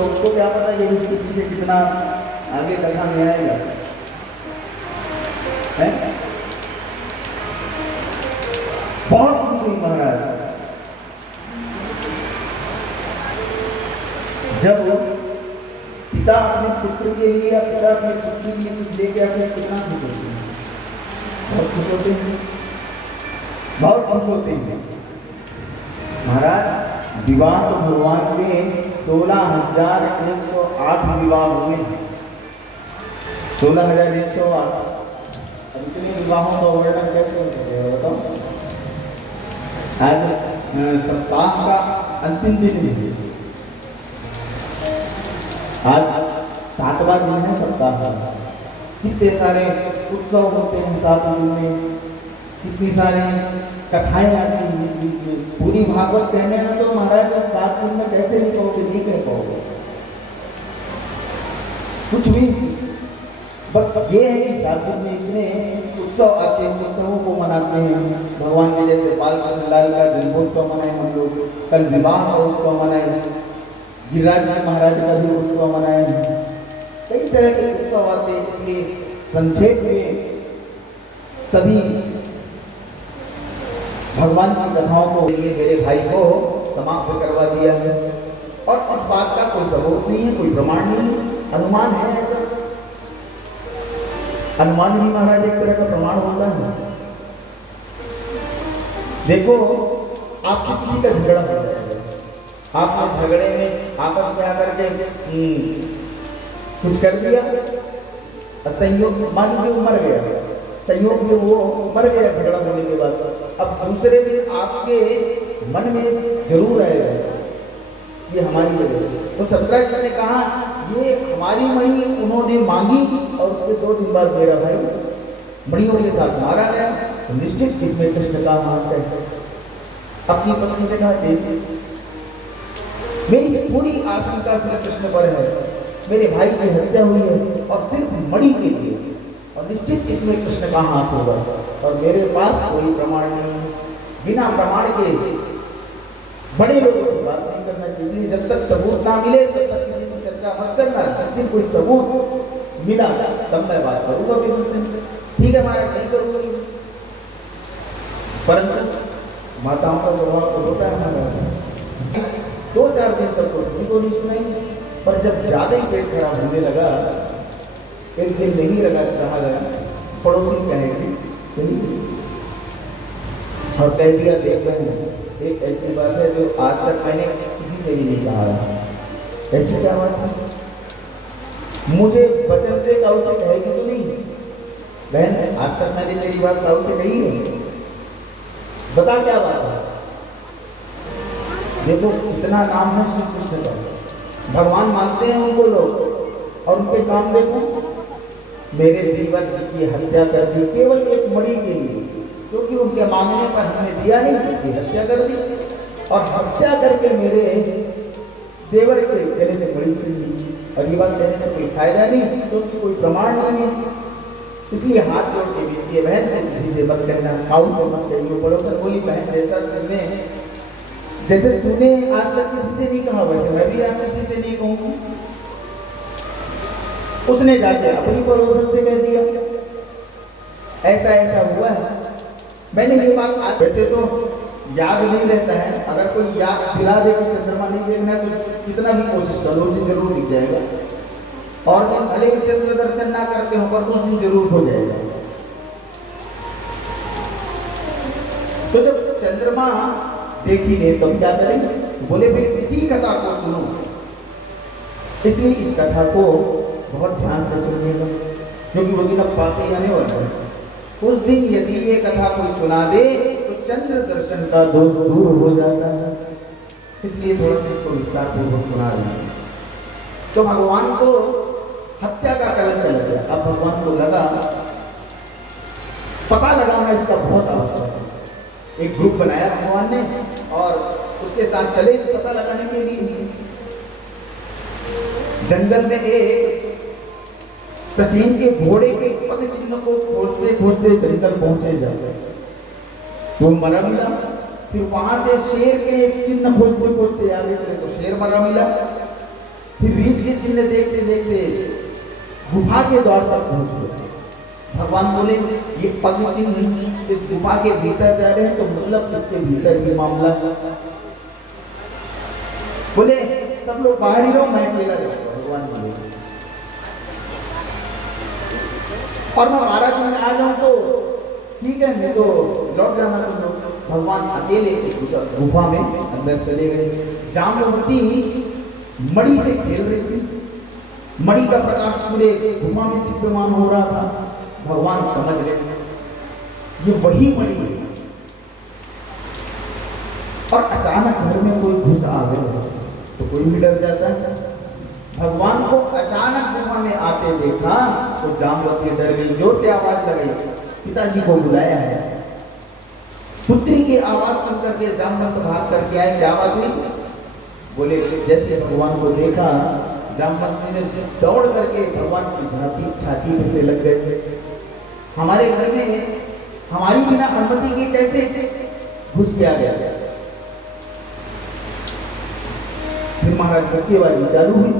उसको क्या पता ये इसके पीछे कितना आगे कथा में आएगा है? बहुत खुश हुई महाराज जब पिता अपने पुत्र के लिए या पिता अपने पुत्री के लिए कुछ लेके आते हैं, कितना खुश होते हैं, बहुत खुश होते हैं, बहुत खुश होते हैं। महाराज विवाह तो भगवान के 16,108 विवाह हुए हैं, 16,108। अब इतने विवाहों का वर्णन कैसे हो सकेगा बताओ? आज सप्ताह का अंतिम दिन है, आज 7वां दिन है सप्ताह का। कितने सारे उत्सव होते हैं 7 दिन में, कितनी सारी कथाएं आती हैं। पूरी भागवत कहने में तो महाराज 7 दिन में कैसे नहीं कहोगे, नहीं कह पाओगे कुछ भी। बस ये है कि 7 दिन में इतने उत्सव आते हैं, उत्सवों को मनाते हैं भगवान के। जैसे बाल कृष्ण लाल का जन्मोत्सव मनाए हम लोग, कल विवाह का उत्सव मनाए, गिरिराज जी महाराज का भी उत्सव मनाए हैं, कई तरह के उत्सव आते हैं। इसलिए संक्षेप में सभी भगवान की कथाओं को लिए मेरे भाई को समाप्त करवा दिया है। और इस बात का कोई सबूत नहीं है, कोई प्रमाण नहीं है, अनुमान है। ऐसा अनुमान भी महाराज एक तरह का प्रमाण होता है। देखो आपसे किसी का झगड़ा हो जाएगा, आपने झगड़े में आपस में आकर के कुछ कर दिया, संयोग मान लीजिए वो मर गया, संयोग से वो मर गया झगड़ा होने के बाद। अब दूसरे दिन आपके मन में जरूर आएगा ये हमारी वजह। तो सतराजी ने कहा ये हमारी मणि उन्होंने मांगी और उसके 2 दिन बाद मेरा भाई मणियों के साथ मारा गया, तो निश्चित इसमें कृष्ण का हाथ है। अपनी पत्नी से कहा देवी मेरी पूरी आशंका श्री कृष्ण पर है, मेरे भाई की हत्या हुई है और सिर्फ मणि के लिए, और निश्चित इसमें कृष्ण का हाथ होगा। और मेरे पास कोई प्रमाण नहीं है, बिना प्रमाण के बड़े लोगों से बात नहीं करना चाहिए। इसलिए जब तक सबूत ना मिले तब तक किसी से चर्चा मत करना। जिस दिन कोई सबूत मिला तब मैं बात करूंगा बिल्कुल से, ठीक है महाराज नहीं करूंगा। परंतु माताओं का स्वभाव तो होता है हमारा, 2-4 दिन तक तो किसी को नहीं सुनाएंगे, पर जब ज्यादा ही पेट खराब होने लगा, एक दिन नहीं रहा गया, पड़ोसी कहेगी और कह दिया देख बहन एक ऐसी बात है जो आज तक मैंने किसी से भी नहीं कहा है। ऐसी क्या बात है? मुझे वचन से काऊ से कहेगी तो नहीं बहन, आज तक मैंने तेरी बात काऊ से कही नहीं, बता क्या बात है? देखो इतना नाम है श्री कृष्ण का, भगवान मानते हैं उनको लोग, और उनके काम देखो, मेरे दीवर की हत्या कर दी केवल एक मणि के लिए, क्योंकि उनके मांगने पर हमने दिया नहीं, उसकी हत्या कर दी, और हत्या करके मेरे देवर के गले से मणि छीन ली। और ये बात कहने से कोई फायदा नहीं, क्योंकि कोई प्रमाण नहीं है। इसलिए हाथ जोड़ के विनती है बहन किसी से मत कहना, खाऊ से मत कहिए। पड़ोसन बोली बहन जैसे तूने आज तक किसी से नहीं कहा वैसे मैं भी आज किसी से नहीं कहूँगी। उसने जाके अपनी पड़ोसन से कह दिया ऐसा ऐसा हुआ है। मैंने ये बात आज वैसे तो याद नहीं रहता है, अगर कोई याद दिला दे कि चंद्रमा नहीं देखना है तो कितना भी कोशिश करो उस दिन जरूर दिख जाएगा, और दिन भले ही चंद्र दर्शन ना करते हो पर उस दिन जरूर हो जाएगा। तो जब चंद्रमा देखी ले तब क्या करेंगे? बोले फिर इसी कथा को सुनो। इसलिए इस कथा को बहुत ध्यान से सुनिएगा, क्योंकि वो दिन अब पास ही आने वाला है। उस दिन यदि ये कथा कोई सुना दे तो चंद्र दर्शन का दोष दूर हो जाता है। इसलिए थोड़ा सा इसको विस्तार पूर्वक सुना रहे हैं। तो भगवान को हत्या का कलंक लग गया। अब भगवान को लगा पता लगाना इसका बहुत आवश्यक है। एक ग्रुप बनाया भगवान ने और उसके साथ चले पता लगाने के लिए। जंगल में एक प्रसीन के घोड़े के पद चिन्ह को खोजते खोजते जंगल पहुंचे जाते, वो मरा मिला। फिर वहां से शेर के चिन्ह खोजते खोजते आगे चले तो शेर मरा मिला। फिर रीछ के चिन्ह देखते देखते गुफा के द्वार तक पहुंच गए। भगवान बोले ये पग चिन्ह इस गुफा के भीतर जा रहे हैं, तो मतलब इसके भीतर भी मामला। बोले सब लोग बाहर ही रहो, मैं अकेला जाऊंगा। भगवान बोले और मैं महाराज में आ जाऊं तो ठीक है, मैं तो लौट जाना तुम लोग। भगवान अकेले गुफा में अंदर चले गए। जाम्बवती मणि से खेल रही थी, मणि का प्रकाश पूरे गुफा में दीप्यमान हो रहा था। भगवान समझ गए ये वही मणि है। और अचानक घर में कोई घुस आ गया तो कोई भी डर जाता है। भगवान को अचानक गुफा में आते देखा तो जाम्बवती डर गई, जोर से आवाज लगाई, पिताजी को बुलाया है। पुत्री की आवाज सुन करके जाम्बवंत भाग करके आए। क्या आवाज हुई? बोले जैसे भगवान को देखा, जाम्बवंत जी ने दौड़ करके भगवान की छाती में से लग गए। हमारे घर में हमारी बिना अनुमति के कैसे घुस किया गया? फिर महाराज की आवाज चालू हुई,